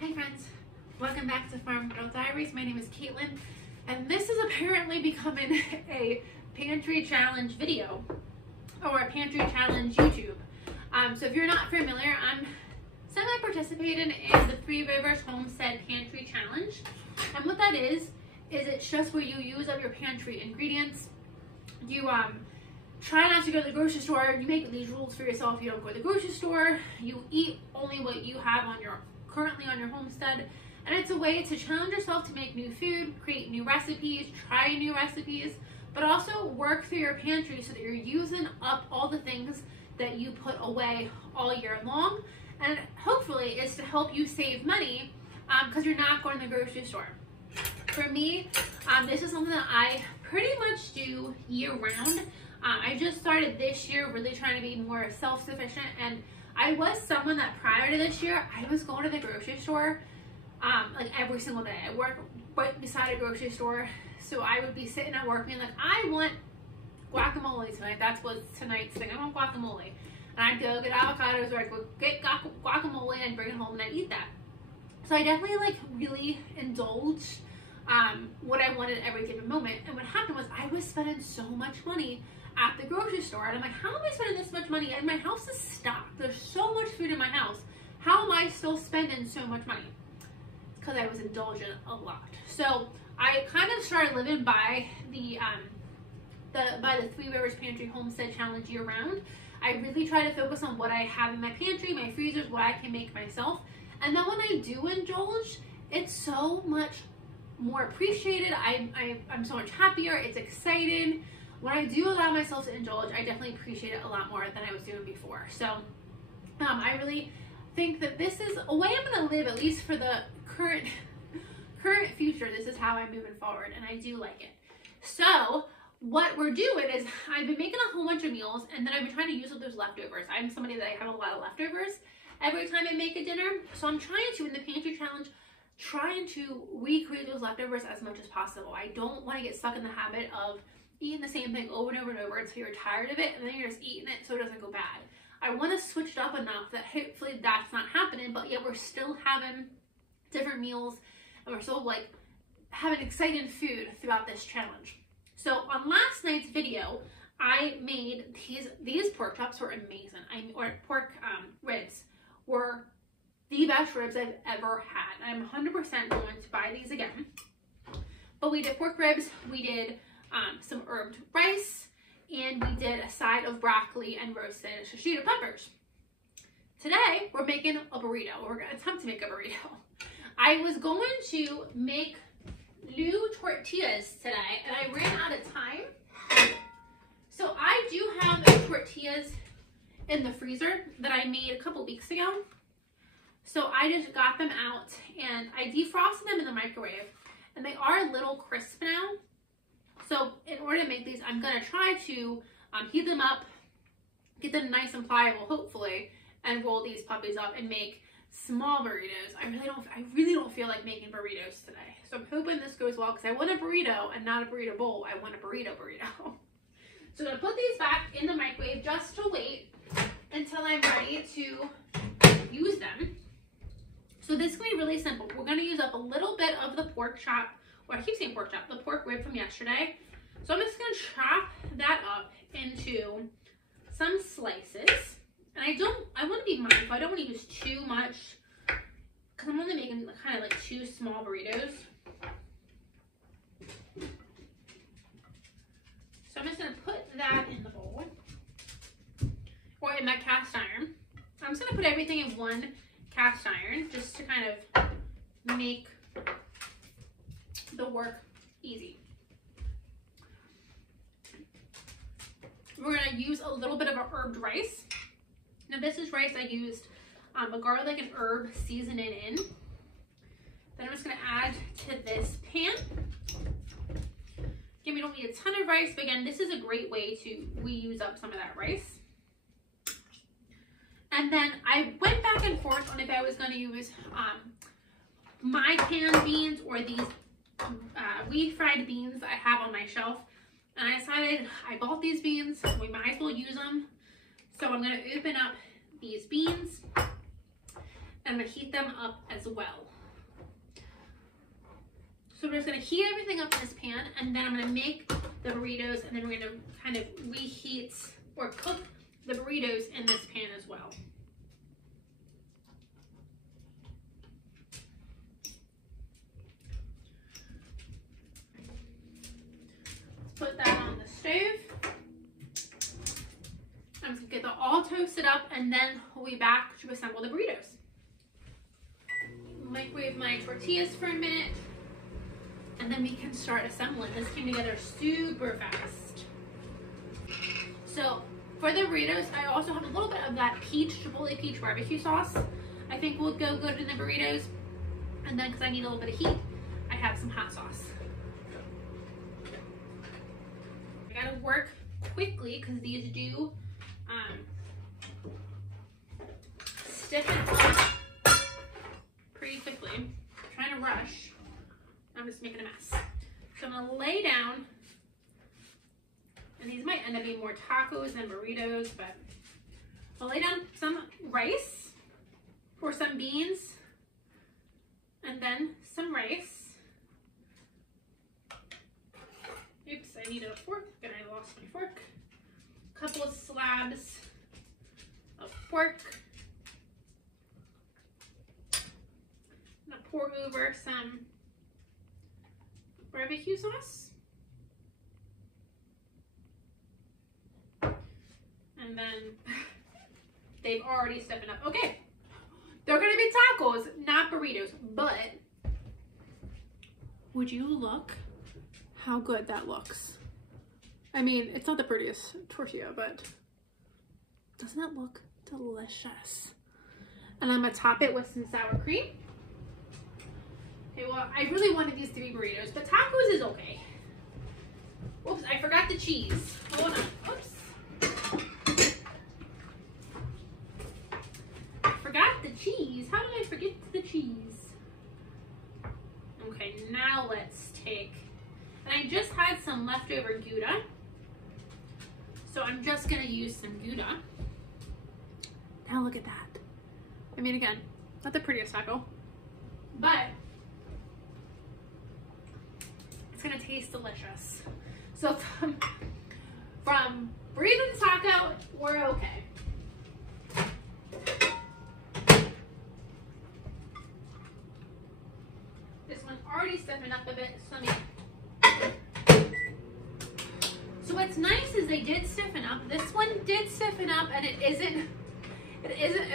Hi friends, welcome back to Farm Girl Diaries. My name is Caitlin, and this is apparently becoming a pantry challenge video, or a pantry challenge YouTube. So if you're not familiar, I'm semi-participating in the Three Rivers Homestead Pantry Challenge. And what that is it's just where you use up your pantry ingredients. You try not to go to the grocery store. You make these rules for yourself. You don't go to the grocery store. You eat only what you have currently on your homestead. And it's a way to challenge yourself to make new food, create new recipes, try new recipes, but also work through your pantry so that you're using up all the things that you put away all year long. And hopefully it's to help you save money because you're not going to the grocery store. For me, this is something that I pretty much do year round. I just started this year really trying to be more self-sufficient, and I was someone that prior to this year, I was going to the grocery store like every single day. I work right beside a grocery store, so I would be sitting at work being like, I want guacamole tonight. That's what tonight's thing. I want guacamole. And I'd go get avocados, or I'd go get guacamole and bring it home and I'd eat that. So I definitely like really indulged what I wanted at every given moment. And what happened was I was spending so much money at the grocery store, and I'm like, how am I spending this much money? And my house is stocked. There's so much food in my house. How am I still spending so much money? It's because I was indulging a lot. So I kind of started living by the Three Rivers Pantry Homestead Challenge year round. I really try to focus on what I have in my pantry, my freezers, what I can make myself. And then when I do indulge, it's so much more appreciated. I'm so much happier. It's exciting. When I do allow myself to indulge, I definitely appreciate it a lot more than I was doing before. So I really think that this is a way I'm going to live, at least for the current future. This is how I'm moving forward, and I do like it. So what we're doing is I've been making a whole bunch of meals, and then I've been trying to use up those leftovers. I'm somebody that I have a lot of leftovers every time I make a dinner. So I'm trying to, in the pantry challenge, trying to recreate those leftovers as much as possible. I don't want to get stuck in the habit of eating the same thing over and over and over until you're tired of it, and then you're just eating it so it doesn't go bad. I want to switch it up enough that hopefully that's not happening, but yet we're still having different meals, and we're still like having exciting food throughout this challenge. So on last night's video, I made these pork chops were amazing. Pork ribs were the best ribs I've ever had. I'm 100% going to buy these again. But we did pork ribs, we did some herbed rice, and we did a side of broccoli and roasted shishito peppers. Today, we're making a burrito. We're going to attempt to make a burrito. I was going to make new tortillas today, and I ran out of time. So I do have tortillas in the freezer that I made a couple weeks ago. So I just got them out, and I defrosted them in the microwave, and they are a little crisp now. So in order to make these, I'm going to try to heat them up, get them nice and pliable, hopefully, and roll these puppies up and make small burritos. I really don't feel like making burritos today. So I'm hoping this goes well, because I want a burrito and not a burrito bowl. I want a burrito. So I'm going to put these back in the microwave just to wait until I'm ready to use them. So this is going to be really simple. We're going to use up a little bit of the pork chop, or I keep saying pork chop, the pork rib from yesterday. So I'm just going to chop that up into some slices. And I want to be mindful. I don't want to use too much, because I'm only making kind of like 2 small burritos. So I'm just going to put that in the bowl, or in my cast iron. I'm just going to put everything in one cast iron just to kind of make the work easy. We're going to use a little bit of a herbed rice. Now this is rice I used a garlic and herb seasoning in. Then I'm just going to add to this pan. Again, we don't need a ton of rice, but again, this is a great way to reuse up some of that rice. And then I went back and forth on if I was going to use my canned beans or these refried beans I have on my shelf. And I decided I bought these beans, we might as well use them. So I'm going to open up these beans. and I'm going to heat them up as well. So we're just going to heat everything up in this pan, and then I'm going to make the burritos, and then we're going to kind of reheat or cook the burritos in this pan as well. Put that on the stove. I'm just gonna get that all toasted up, and then we'll be back to assemble the burritos. Microwave my tortillas for a minute, and then we can start assembling. This came together super fast. So for the burritos, I also have a little bit of that chipotle peach barbecue sauce. I think will go good in the burritos. And then, because I need a little bit of heat, I have some hot sauce. I gotta work quickly because these do stiffen up pretty quickly. I'm trying to rush. I'm just making a mess. So I'm gonna lay down, and these might end up being more tacos than burritos, but I'll lay down some rice or some beans, and then some rice. Oops, I needed a fork and I lost my fork. A couple of slabs of pork. I'm gonna pour over some barbecue sauce. And then they've already stiffened up. Okay, they're gonna be tacos, not burritos, but would you look how good that looks? I mean, it's not the prettiest tortilla, but doesn't that look delicious? And I'm gonna top it with some sour cream. Okay, well, I really wanted these to be burritos, but tacos is okay. Oops, I forgot the cheese. Hold on, oops. I forgot the cheese. How did I forget the cheese? Okay, now let's take, and I just had some leftover Gouda. So I'm just gonna use some Gouda. Now look at that. I mean, again, not the prettiest taco, but it's gonna taste delicious. So from burrito to taco, we're okay. This one already stiffened up a bit, so let me. So what's nice is they did stiffen up. This one did stiffen up, and it isn't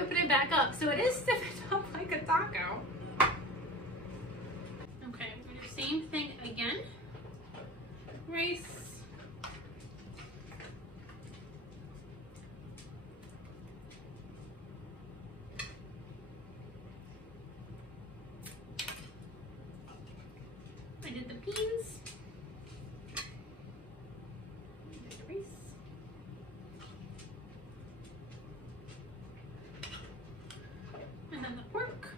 opening back up. So it is stiffened up like a taco. Okay, I'm gonna do the same thing again. Rice. I did the beans. And then the pork.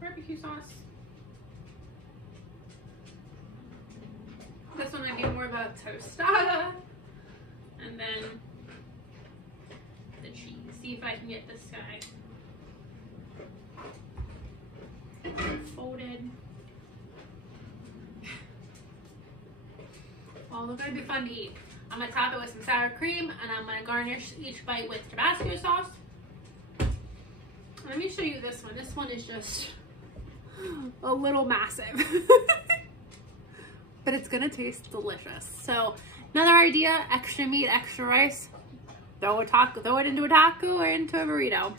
Barbecue sauce. This one might be more of a tostada. And then the cheese. See if I can get this guy folded. Well, they're gonna be fun to eat. I'm gonna top it with some sour cream, and I'm gonna garnish each bite with Tabasco sauce. Let me show you this one. This one is just a little massive, but it's gonna taste delicious. So another idea: extra meat, extra rice. Throw it into a taco or into a burrito.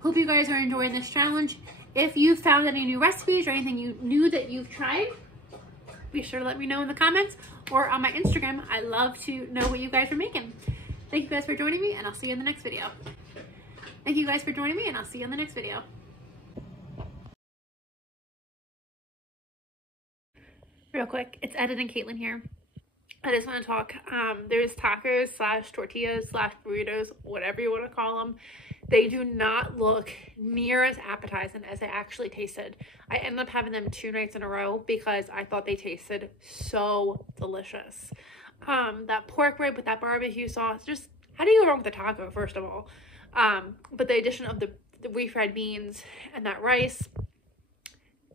Hope you guys are enjoying this challenge. If you found any new recipes or anything you knew that you've tried, be sure to let me know in the comments or on my Instagram. I love to know what you guys are making. Thank you guys for joining me, and I'll see you in the next video. Thank you guys for joining me, and I'll see you in the next video. Real quick, it's Ed and Caitlin here. I just want to talk. There's tacos slash tortillas slash burritos, whatever you want to call them. They do not look near as appetizing as they actually tasted. I ended up having them 2 nights in a row because I thought they tasted so delicious. That pork rib with that barbecue sauce, just how do you go wrong with a taco, first of all? But the addition of the refried beans and that rice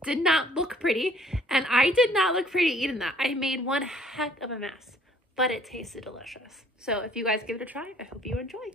did not look pretty, and I did not look pretty eating that. I made one heck of a mess, but it tasted delicious. So if you guys give it a try, I hope you enjoy.